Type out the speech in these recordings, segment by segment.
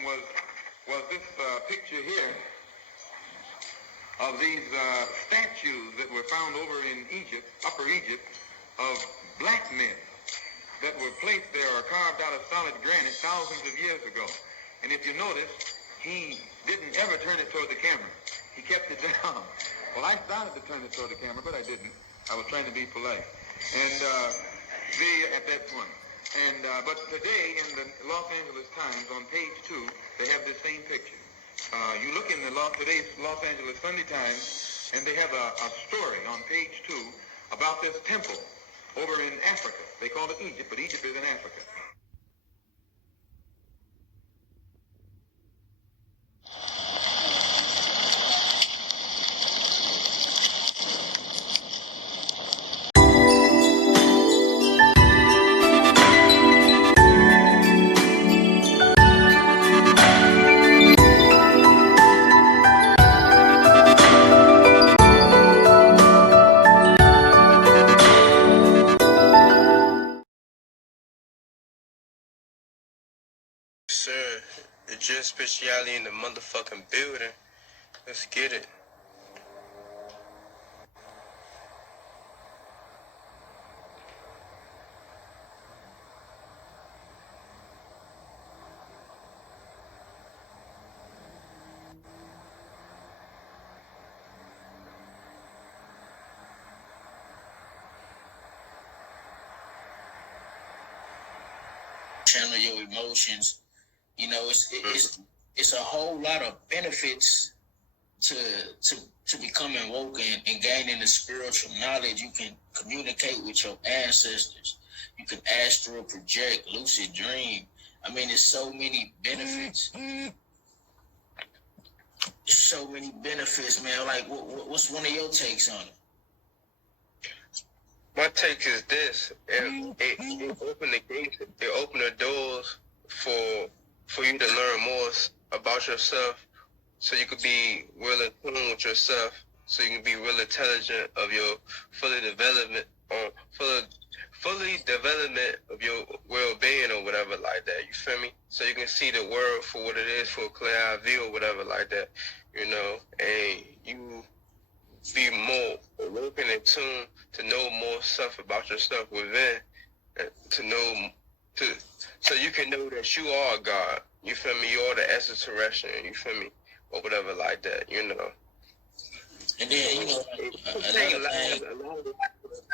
was this picture here of these statues that were found over in Egypt, Upper Egypt, of black men that were placed there or carved out of solid granite thousands of years ago. And if you notice, he didn't ever turn it toward the camera. He kept it down. Well, I started to turn it toward the camera, but I didn't. I was trying to be polite. And at that point. And but today in the Los Angeles Times on page 2, they have this same picture. You look in today's Los Angeles Sunday Times, and they have a story on page 2 about this temple over in Africa. They call it Egypt, but Egypt is in Africa. Sir, the Jewish speciality in the motherfucking building. Let's get it. Channel your emotions. You know, it's a whole lot of benefits to becoming woke and gaining the spiritual knowledge. You can communicate with your ancestors. You can astral project, lucid dream. I mean, there's so many benefits. So many benefits, man. Like, what's one of your takes on it? My take is this: it open the gates, it open the doors for you to learn more about yourself, so you could be real in tune with yourself, so you can be real intelligent of your fully development of your well-being or whatever like that. You feel me? So you can see the world for what it is, for a clear eye view or whatever like that. You know, and you be more awake and in tune to know more stuff about yourself within, so you can know that you are God. You feel me? You are the extraterrestrial. You feel me? Or whatever like that. You know. And then, you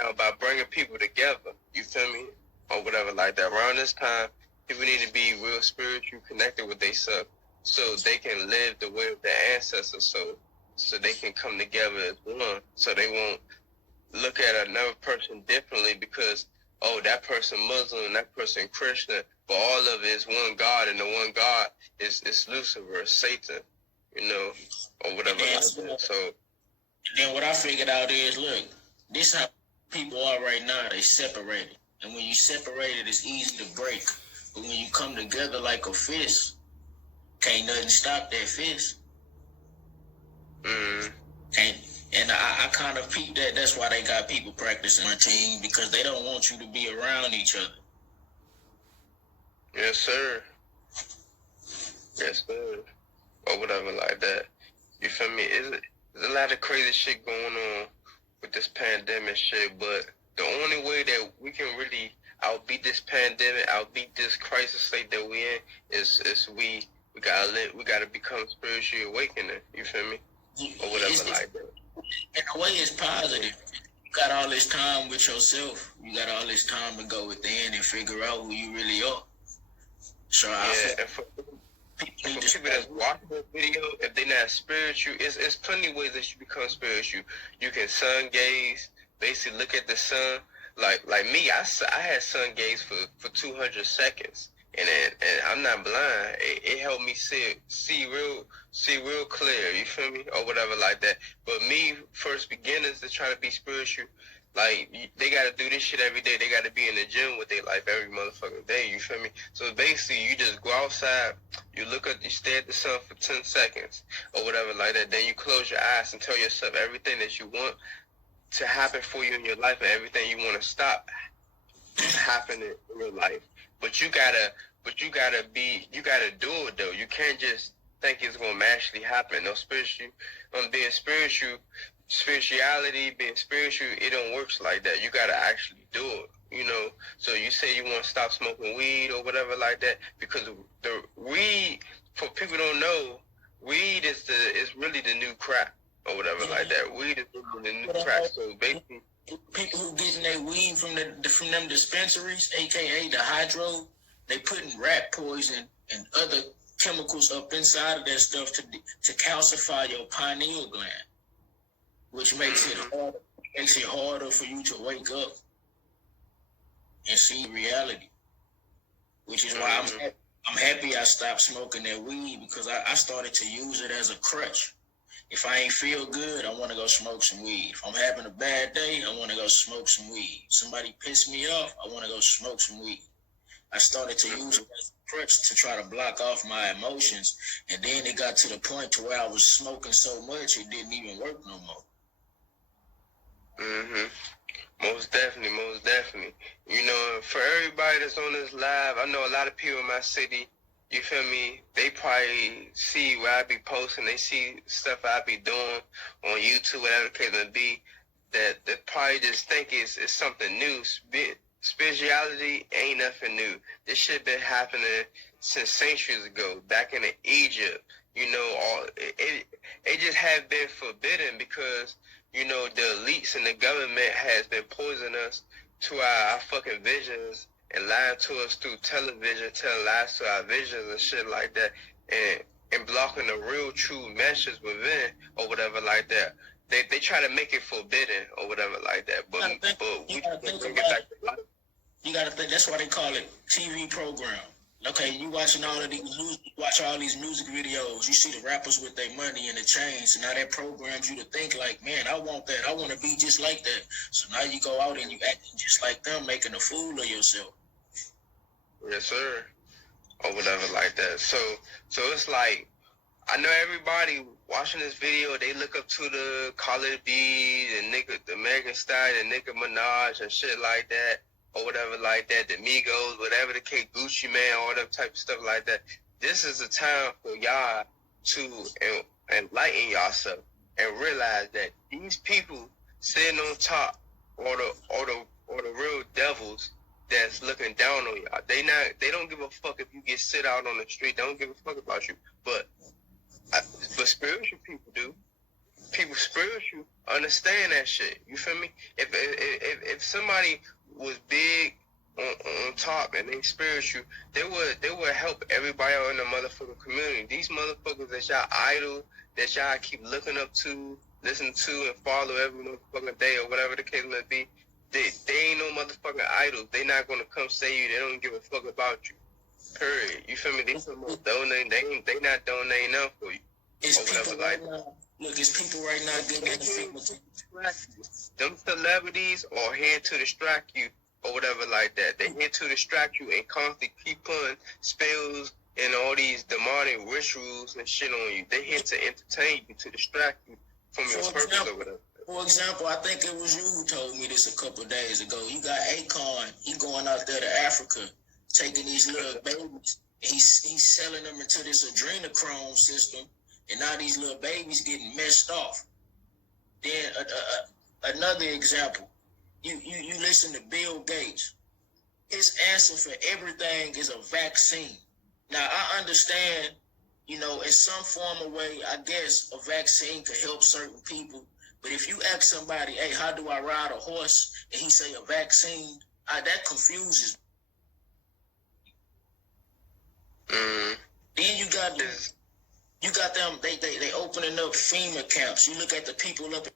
know, about bringing people together. You feel me? Or whatever like that. Around this time, people need to be real spiritual, connected with themselves, so they can live the way of their ancestors. So they can come together as one, so they won't look at another person differently because, oh, that person Muslim and that person Christian, but all of it is one God, and the one God is Lucifer, Satan, you know, or whatever like that. So then what I figured out is, look, this how people are right now. They separated, and when you separated, it's easy to break. But when you come together like a fist, can't nothing stop that fist. And I kind of peeped that. That's why they got people practicing routine, because they don't want you to be around each other. Yes, sir. Yes, sir. Or whatever like that. You feel me? There's a lot of crazy shit going on with this pandemic shit, but the only way that we can really outbeat this pandemic, outbeat this crisis state that we in, is we gotta become spiritually awakening. You feel me? Or whatever like that. In a way, it's positive. You got all this time with yourself. You got all this time to go within and figure out who you really are. So yeah, and for people that's watching this video, if they're not spiritual, it's plenty of ways that you become spiritual. You can sun gaze, basically look at the sun. Like me, I had sun gaze for 200 seconds. And I'm not blind. It helped me see real clear. You feel me? Or whatever like that. But me, first beginners that try to be spiritual, like, they got to do this shit every day. They got to be in the gym with their life every motherfucking day. You feel me? So basically, you just go outside, you stare at the sun for 10 seconds or whatever like that. Then you close your eyes and tell yourself everything that you want to happen for you in your life and everything you want to stop happening in your life. But you gotta but you gotta do it though. You can't just think it's gonna magically happen. No being spirituality, being spiritual, it don't works like that. You gotta actually do it. You know, so you say you want to stop smoking weed or whatever like that, because the weed, for people who don't know, weed is really the new crack or whatever like that. Weed is really the new crack. So basically, people who getting their weed from them dispensaries, aka the hydro, they putting rat poison and other chemicals up inside of that stuff to calcify your pineal gland, which makes it harder for you to wake up and see reality. Which is why I'm happy I stopped smoking that weed, because I started to use it as a crutch. If I ain't feel good, I want to go smoke some weed. If I'm having a bad day, I want to go smoke some weed. Somebody pissed me off, I want to go smoke some weed. I started to use it as a crutch to try to block off my emotions, and then it got to the point to where I was smoking so much it didn't even work no more. Most definitely. You know, for everybody that's on this live, I know a lot of people in my city, you feel me, they probably see what I be posting, they see stuff I be doing on YouTube, whatever the case may be, that they probably just think it's something new. Spirituality ain't nothing new. This shit been happening since centuries ago, back in Egypt. You know, it just have been forbidden because, you know, the elites and the government has been poisoning us to our fucking visions and lying to us through television, telling lies to our visions and shit like that, and blocking the real true message within or whatever like that. They try to make it forbidden or whatever like that. But we bring it back to life. You gotta think, that's why they call it TV program. Okay, you watching all of these music videos, you see the rappers with their money and the chains, and now that programs you to think like, man, I want that, I want to be just like that. So now you go out and you acting just like them, making a fool of yourself. Yes, sir. Or whatever like that. So it's like, I know everybody watching this video, they look up to the Cardi B, the Megan Stallion, and Nicki Minaj and shit like that, or whatever like that, the Migos, whatever the case, Gucci Man, all that type of stuff like that. This is a time for y'all to enlighten yourself and realize that these people sitting on top, or the real devils that's looking down on y'all. They don't give a fuck if you get sit out on the street. They don't give a fuck about you. But spiritual people do. People spiritual understand that shit. You feel me? If somebody was big on top and they spiritual, they would help everybody out in the motherfucking community. These motherfuckers that y'all idol, that y'all keep looking up to, listen to, and follow every motherfucking day or whatever the case may be, they ain't no motherfucking idols. They not gonna come save you. They don't give a fuck about you. Period. You feel me? They not donating nothing for you. It's people right now. Look, it's people right now getting them celebrities are here to distract you or whatever like that. They here to distract you and constantly keep putting spells and all these demonic rituals and shit on you. They here to entertain you, to distract you from your purpose or whatever. For example, I think it was you who told me this a couple of days ago. You got Akon, he going out there to Africa, taking these little babies, and he's selling them into this adrenochrome system, and now these little babies getting messed off. Then another example, you listen to Bill Gates. His answer for everything is a vaccine. Now, I understand, you know, in some form of way, I guess a vaccine could help certain people. But if you ask somebody, hey, how do I ride a horse? And he say a vaccine, that confuses me. Then you got them, they opening up FEMA camps. You look at the people up